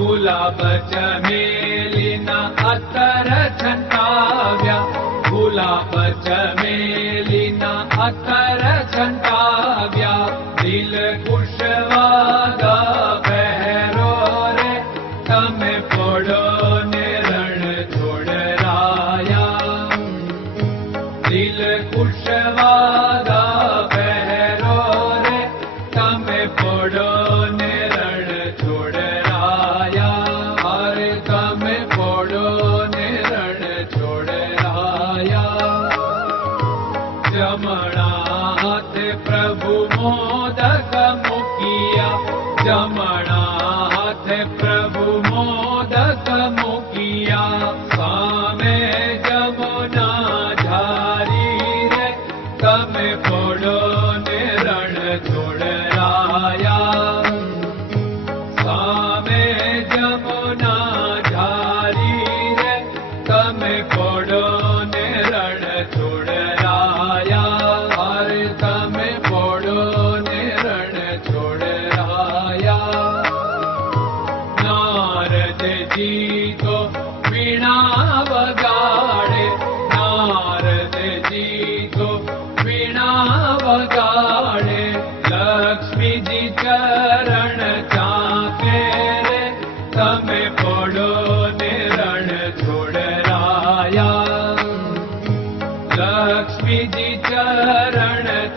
गुलाब चमेलिना नार छन्ताव्या गुलाब चमेलिना अतर छन्ताव्या दिल कुशवादा झण् रे तमे पडो ने Lord.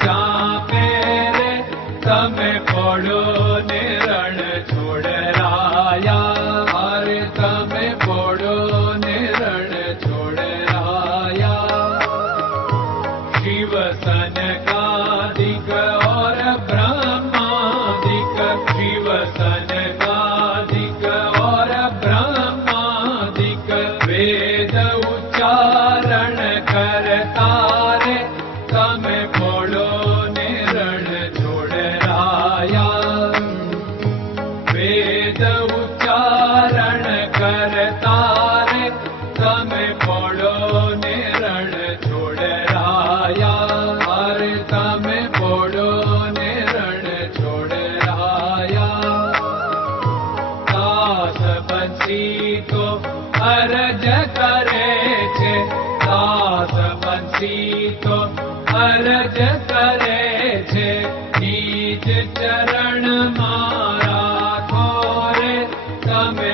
चापे रे तमे पड़ो ीतो अरज करे चरण मारा खोरे तमे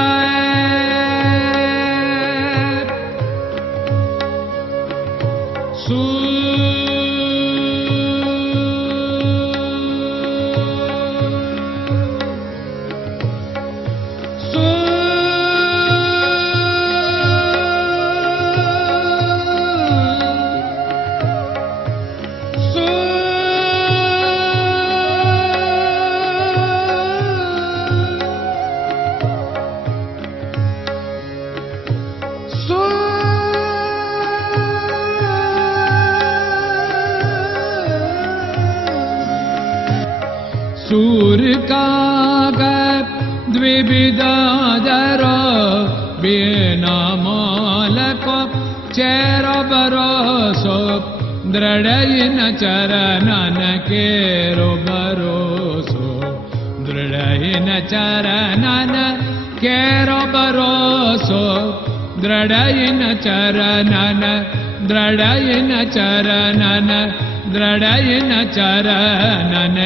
सूर्य का द्विविदादर बिना मालको चेर बरोसो दृढयिन चरणन केरो बरोसो दृढयिन चरणन केरो बरोसो दृढयिन चरणन दृढयिन चरणन दृढयिन चरणन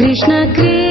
कृष्ण कृष्ण